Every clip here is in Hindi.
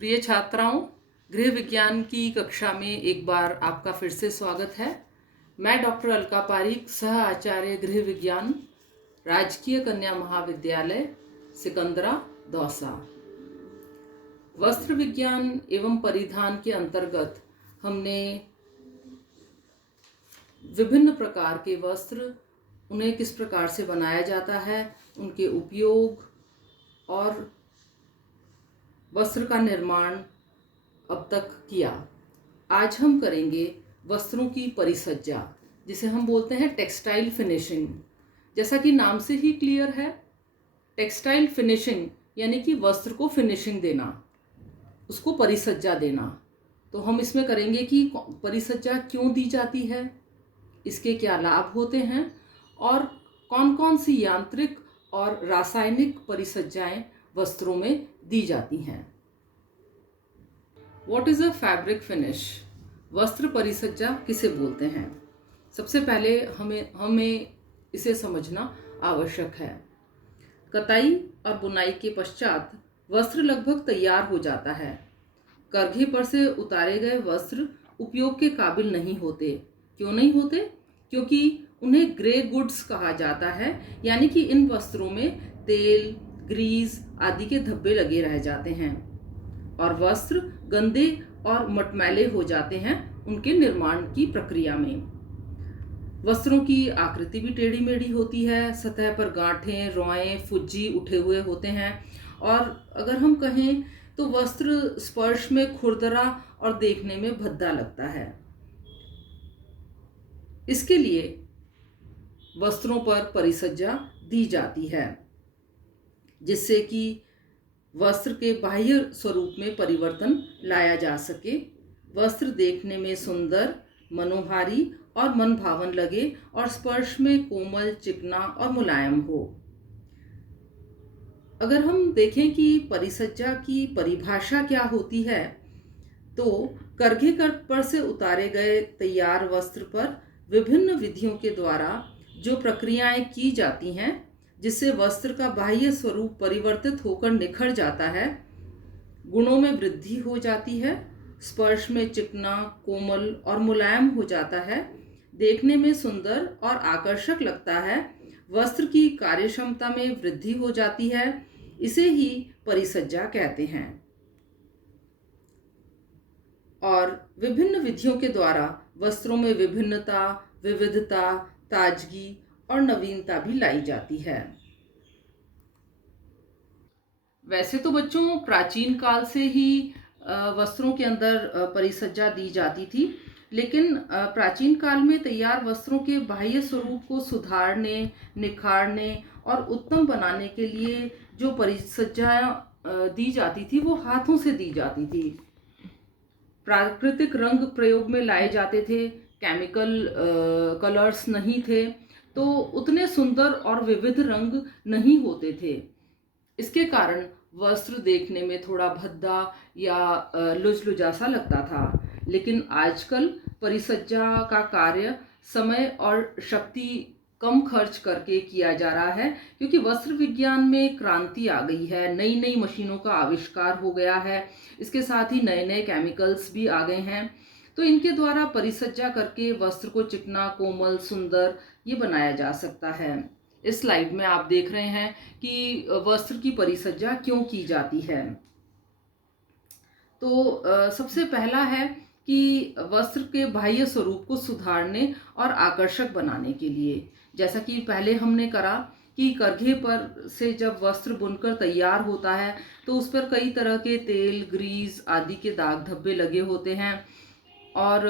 प्रिय छात्राओं, गृह विज्ञान की कक्षा में एक बार आपका फिर से स्वागत है। मैं डॉक्टर अलका पारीक, सह आचार्य गृह विज्ञान, राजकीय कन्या महाविद्यालय सिकंदरा, दौसा। वस्त्र विज्ञान एवं परिधान के अंतर्गत हमने विभिन्न प्रकार के वस्त्र, उन्हें किस प्रकार से बनाया जाता है, उनके उपयोग और वस्त्र का निर्माण अब तक किया। आज हम करेंगे वस्त्रों की परिसज्जा, जिसे हम बोलते हैं टेक्सटाइल फिनिशिंग। जैसा कि नाम से ही क्लियर है, टेक्सटाइल फिनिशिंग यानी कि वस्त्र को फिनिशिंग देना, उसको परिसज्जा देना। तो हम इसमें करेंगे कि परिसज्जा क्यों दी जाती है, इसके क्या लाभ होते हैं और कौन कौन सी यांत्रिक और रासायनिक परिसज्जाएं वस्त्रों में दी जाती हैं। What is a fabric finish? वस्त्र परिसज्जा किसे बोलते हैं? सबसे पहले हमें इसे समझना आवश्यक है। कताई और बुनाई के पश्चात वस्त्र लगभग तैयार हो जाता है। करघे पर से उतारे गए वस्त्र उपयोग के काबिल नहीं होते। क्यों नहीं होते? क्योंकि उन्हें ग्रे गुड्स कहा जाता है, यानी कि इन वस्त्रों में तेल, ग्रीस आदि के धब्बे लगे रह जाते हैं और वस्त्र गंदे और मटमैले हो जाते हैं उनके निर्माण की प्रक्रिया में। वस्त्रों की आकृति भी टेढ़ी मेढ़ी होती है, सतह पर गांठें, रोएं, फुज्जी उठे हुए होते हैं और अगर हम कहें तो वस्त्र स्पर्श में खुरदरा और देखने में भद्दा लगता है। इसके लिए वस्त्रों पर परिसज्जा दी जाती है, जिससे कि वस्त्र के बाह्य स्वरूप में परिवर्तन लाया जा सके, वस्त्र देखने में सुंदर, मनोहारी और मनभावन लगे और स्पर्श में कोमल, चिकना और मुलायम हो। अगर हम देखें कि परिसज्जा की परिभाषा क्या होती है, तो करघे पर से उतारे गए तैयार वस्त्र पर विभिन्न विधियों के द्वारा जो प्रक्रियाएं की जाती हैं, जिससे वस्त्र का बाह्य स्वरूप परिवर्तित होकर निखर जाता है, गुणों में वृद्धि हो जाती है, स्पर्श में चिकना, कोमल और मुलायम हो जाता है, देखने में सुंदर और आकर्षक लगता है, वस्त्र की कार्यक्षमता में वृद्धि हो जाती है, इसे ही परिसज्जा कहते हैं। और विभिन्न विधियों के द्वारा वस्त्रों में विभिन्नता, विविधता, ताजगी और नवीनता भी लाई जाती है। वैसे तो बच्चों प्राचीन काल से ही वस्त्रों के अंदर परिसज्जा दी जाती थी, लेकिन प्राचीन काल में तैयार वस्त्रों के बाह्य स्वरूप को सुधारने, निखारने और उत्तम बनाने के लिए जो परिसज्जा दी जाती थी वो हाथों से दी जाती थी। प्राकृतिक रंग प्रयोग में लाए जाते थे, केमिकल कलर्स नहीं थे, तो उतने सुंदर और विविध रंग नहीं होते थे। इसके कारण वस्त्र देखने में थोड़ा भद्दा या लुजलुजा सा लगता था। लेकिन आजकल परिसज्जा का कार्य समय और शक्ति कम खर्च करके किया जा रहा है, क्योंकि वस्त्र विज्ञान में क्रांति आ गई है, नई नई मशीनों का आविष्कार हो गया है, इसके साथ ही नए नए केमिकल्स भी आ गए हैं। तो इनके द्वारा परिसज्जा करके वस्त्र को चिकना, कोमल, सुंदर ये बनाया जा सकता है। इस स्लाइड में आप देख रहे हैं कि वस्त्र की परिसज्जा क्यों की जाती है। तो सबसे पहला है कि वस्त्र के बाह्य स्वरूप को सुधारने और आकर्षक बनाने के लिए, जैसा कि पहले हमने करा कि करघे पर से जब वस्त्र बुनकर तैयार होता है तो उस पर कई तरह के तेल, ग्रीस आदि के दाग धब्बे लगे होते हैं और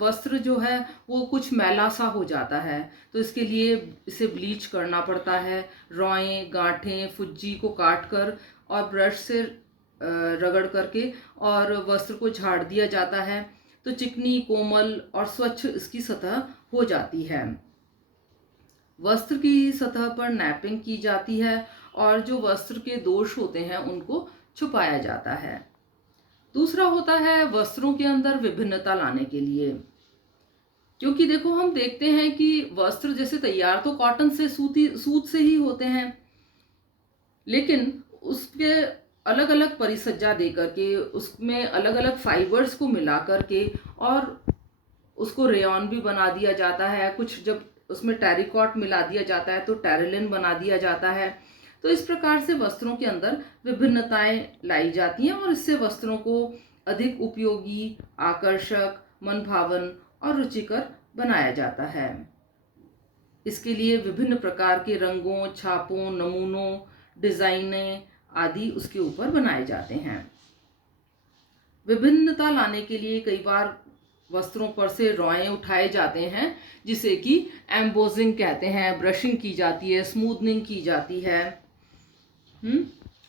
वस्त्र जो है वो कुछ मैला सा हो जाता है, तो इसके लिए इसे ब्लीच करना पड़ता है। रोएं, गांठें, फुज्जी को काट कर और ब्रश से रगड़ करके और वस्त्र को झाड़ दिया जाता है, तो चिकनी, कोमल और स्वच्छ इसकी सतह हो जाती है। वस्त्र की सतह पर नैपिंग की जाती है और जो वस्त्र के दोष होते हैं उनको छुपाया जाता है। दूसरा होता है वस्त्रों के अंदर विभिन्नता लाने के लिए, क्योंकि देखो हम देखते हैं कि वस्त्र जैसे तैयार तो कॉटन से, सूत से ही होते हैं, लेकिन उसके अलग अलग परिसज्जा दे करके, उसमें अलग अलग फाइबर्स को मिला करके और उसको रेयॉन भी बना दिया जाता है। कुछ जब उसमें टेरिकॉट मिला दिया जाता है तो टेरिलिन बना दिया जाता है। तो इस प्रकार से वस्त्रों के अंदर विभिन्नताएं लाई जाती हैं और इससे वस्त्रों को अधिक उपयोगी, आकर्षक, मनभावन और रुचिकर बनाया जाता है। इसके लिए विभिन्न प्रकार के रंगों, छापों, नमूनों, डिजाइनें आदि उसके ऊपर बनाए जाते हैं। विभिन्नता लाने के लिए कई बार वस्त्रों पर से रॉएं उठाए जाते हैं, जिसे कि एम्बोजिंग कहते हैं, ब्रशिंग की जाती है, स्मूथनिंग की जाती है।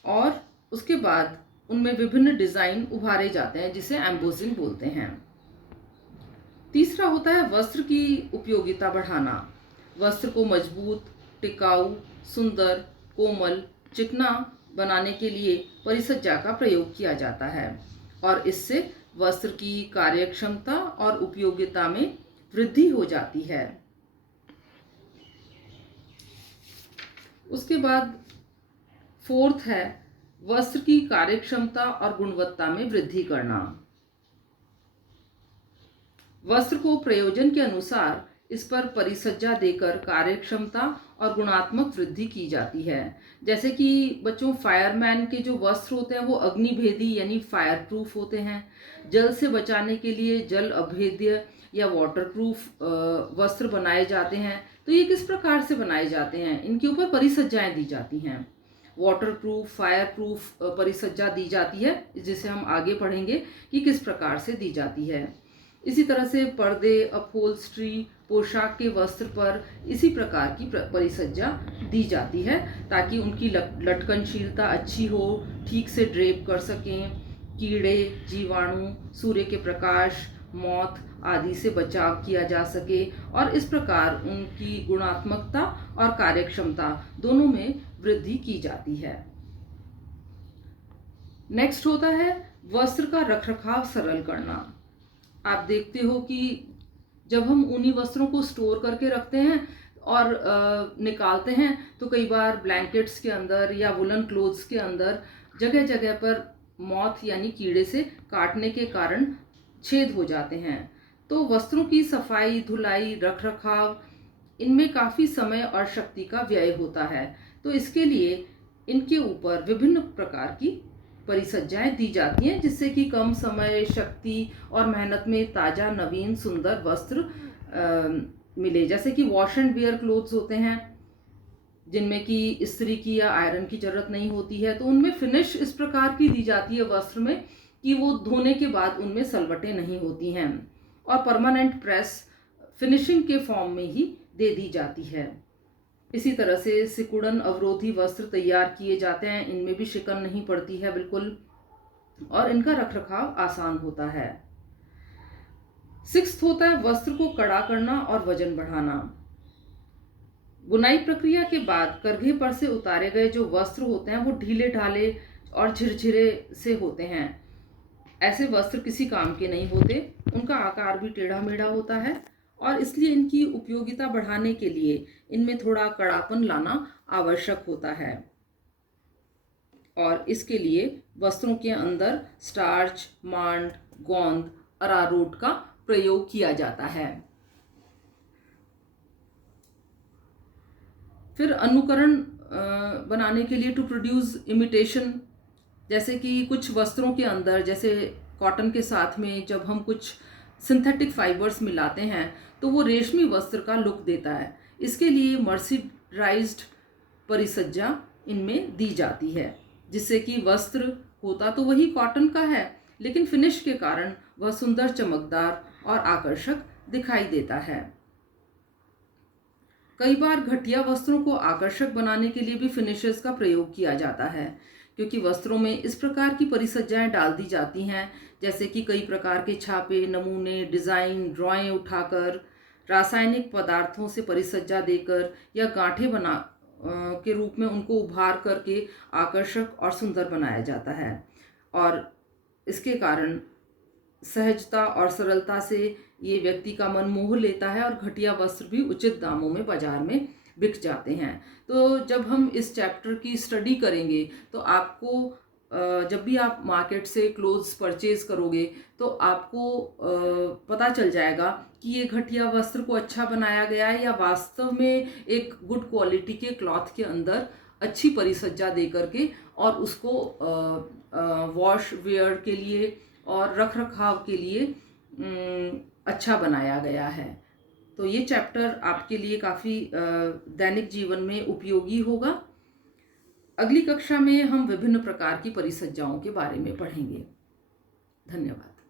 और उसके बाद उनमें विभिन्न डिजाइन उभारे जाते हैं, जिसे एम्बोजिंग बोलते हैं। तीसरा होता है वस्त्र की उपयोगिता बढ़ाना। वस्त्र को मजबूत, टिकाऊ, सुंदर, कोमल, चिकना बनाने के लिए परिसज्जा का प्रयोग किया जाता है और इससे वस्त्र की कार्यक्षमता और उपयोगिता में वृद्धि हो जाती है। उसके बाद फोर्थ है वस्त्र की कार्यक्षमता और गुणवत्ता में वृद्धि करना। वस्त्र को प्रयोजन के अनुसार इस पर परिसज्जा देकर कार्यक्षमता और गुणात्मक वृद्धि की जाती है। जैसे कि बच्चों, फायरमैन के जो वस्त्र होते हैं वो अग्निभेदी यानी फायर प्रूफ होते हैं। जल से बचाने के लिए जल अभेद्य या वाटरप्रूफ वस्त्र बनाए जाते हैं। तो ये किस प्रकार से बनाए जाते हैं? इनके ऊपर परिसज्जाएं दी जाती हैं। वाटरप्रूफ, फायर प्रूफ परिसज्जा दी जाती है, जिसे हम आगे पढ़ेंगे कि किस प्रकार से दी जाती है। इसी तरह से पर्दे, अपहोल्स्ट्री, पोशाक के वस्त्र पर इसी प्रकार की परिसज्जा दी जाती है ताकि उनकी लटकनशीलता अच्छी हो, ठीक से ड्रेप कर सकें, कीड़े, जीवाणु, सूर्य के प्रकाश, मौत आदि से बचाव किया जा सके और इस प्रकार उनकी गुणात्मकता और कार्यक्षमता दोनों में वृद्धि की जाती है। नेक्स्ट होता है वस्त्र का रखरखाव सरल करना। आप देखते हो कि जब हम ऊनी वस्त्रों को स्टोर करके रखते हैं और निकालते हैं तो कई बार ब्लैंकेट्स के अंदर या वुलन क्लोथ्स के अंदर जगह जगह पर मॉथ यानी कीड़े से काटने के कारण छेद हो जाते हैं। तो वस्त्रों की सफाई, धुलाई, रखरखाव, इनमें काफ़ी समय और शक्ति का व्यय होता है। तो इसके लिए इनके ऊपर विभिन्न प्रकार की परिसज्जाएं दी जाती हैं, जिससे कि कम समय, शक्ति और मेहनत में ताज़ा, नवीन, सुंदर वस्त्र मिले। जैसे कि वॉश एंड वेयर क्लोथ्स होते हैं, जिनमें कि इस्त्री की या आयरन की जरूरत नहीं होती है, तो उनमें फिनिश इस प्रकार की दी जाती है वस्त्र में कि वो धोने के बाद उनमें सलवटें नहीं होती हैं और परमानेंट प्रेस फिनिशिंग के फॉर्म में ही दे दी जाती है। इसी तरह से सिकुड़न अवरोधी वस्त्र तैयार किए जाते हैं, इनमें भी शिकन नहीं पड़ती है बिल्कुल और इनका रखरखाव आसान होता है। सिक्स्थ होता है वस्त्र को कड़ा करना और वजन बढ़ाना। बुनाई प्रक्रिया के बाद करघे पर से उतारे गए जो वस्त्र होते हैं वो ढीले ढाले और झिरझिरे से होते हैं। ऐसे वस्त्र किसी काम के नहीं होते, उनका आकार भी टेढ़ा मेढ़ा होता है और इसलिए इनकी उपयोगिता बढ़ाने के लिए इनमें थोड़ा कड़ापन लाना आवश्यक होता है और इसके लिए वस्त्रों के अंदर स्टार्च, मांड, गोंद, अरारोट का प्रयोग किया जाता है। फिर अनुकरण बनाने के लिए, टू प्रोड्यूस इमिटेशन, जैसे कि कुछ वस्त्रों के अंदर, जैसे कॉटन के साथ में जब हम कुछ सिंथेटिक फाइबर्स मिलाते हैं तो वो रेशमी वस्त्र का लुक देता है। इसके लिए मर्सराइज्ड परिसज्जा इनमें दी जाती है, जिससे कि वस्त्र होता तो वही कॉटन का है, लेकिन फिनिश के कारण वह सुंदर, चमकदार और आकर्षक दिखाई देता है। कई बार घटिया वस्त्रों को आकर्षक बनाने के लिए भी फिनिशेस का प्रयोग किया जाता है, क्योंकि वस्त्रों में इस प्रकार की परिसज्जाएं डाल दी जाती हैं, जैसे कि कई प्रकार के छापे, नमूने, डिज़ाइन, ड्राइंग उठाकर, रासायनिक पदार्थों से परिसज्जा देकर या गांठे बना के रूप में उनको उभार करके आकर्षक और सुंदर बनाया जाता है और इसके कारण सहजता और सरलता से ये व्यक्ति का मन मोह लेता है और घटिया वस्त्र भी उचित दामों में बाजार में बिक जाते हैं। तो जब हम इस चैप्टर की स्टडी करेंगे तो आपको जब भी आप मार्केट से क्लोथ्स परचेज करोगे तो आपको पता चल जाएगा कि ये घटिया वस्त्र को अच्छा बनाया गया है या वास्तव में एक गुड क्वालिटी के क्लॉथ के अंदर अच्छी परिसज्जा दे करके और उसको वॉश वेयर के लिए और रख रखाव के लिए अच्छा बनाया गया है। तो ये चैप्टर आपके लिए काफ़ी दैनिक जीवन में उपयोगी होगा। अगली कक्षा में हम विभिन्न प्रकार की परिसज्जाओं के बारे में पढ़ेंगे। धन्यवाद।